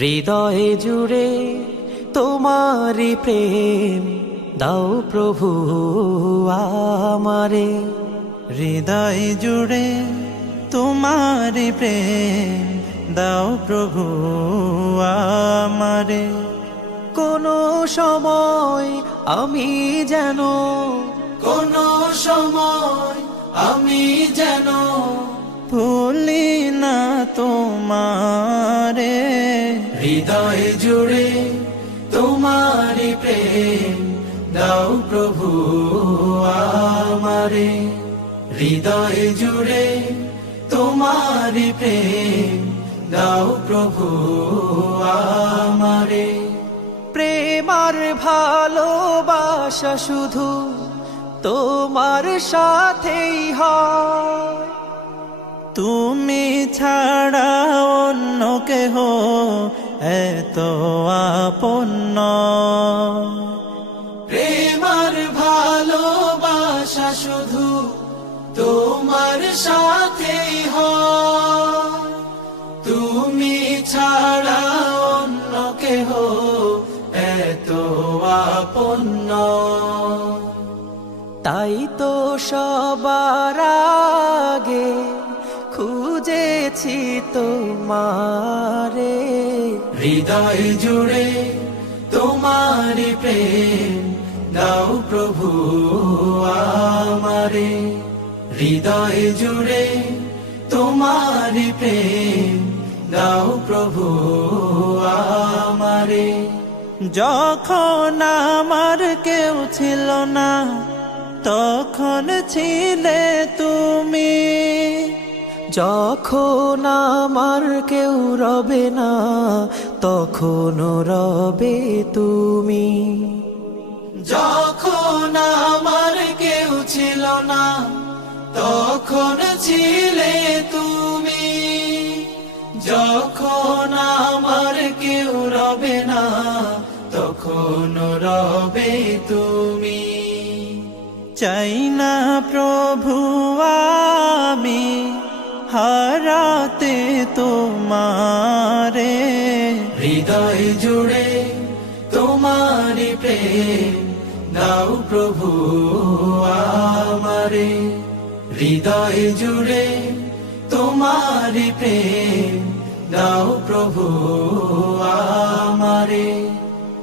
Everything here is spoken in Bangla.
হৃদয়ে জুড়ে তোমারি প্রেম দাও প্রভু আমারে। হৃদয় জুড়ে তোমারি প্রেম দাও প্রভু আমারে। কোনো সময় আমি যেন ভুলি না তোমারে। হৃদয় জুড়ে তোমারি প্রেম দাও প্রভু আমারে। হৃদয় জুড়ে তোমারি প্রেম দাও প্রভু আমারে। প্রেম আর ভালোবাসা শুধু তোমার সাথেই হয়, তুমি ছাড়া অন্য কেহ এত আপন নয়। প্রেম আর ভালোবাসা শুধু তোমার সাথেই হয়, তুমি ছাড়া অন্য কেহ এত আপন নয়। তাই তো সবার আগে খুঁজেছি তোমারে। হৃদয় জুড়ে তোমারি প্রেম দাও প্রভু আমারে। হৃদয় জুড়ে তোমারি প্রেম দাও প্রভু আমারে। যখন আমার কেউ ছিল না তখন ছিলে তুমি, যখন আমার কেউ রবে না তখন রবে তুমি। যখন আমার কেউ ছিল না তখন ছিলে তুমি, যখন আমার কেউ রবে না তখন রবে তুমি। চাই না প্রভু আমি হারাতে তোমারে। হৃদয় জুড়ে তোমারি প্রেম দাও প্রভু আমারে। হৃদয় জুড়ে তোমারি প্রেম দাও প্রভু আমারে।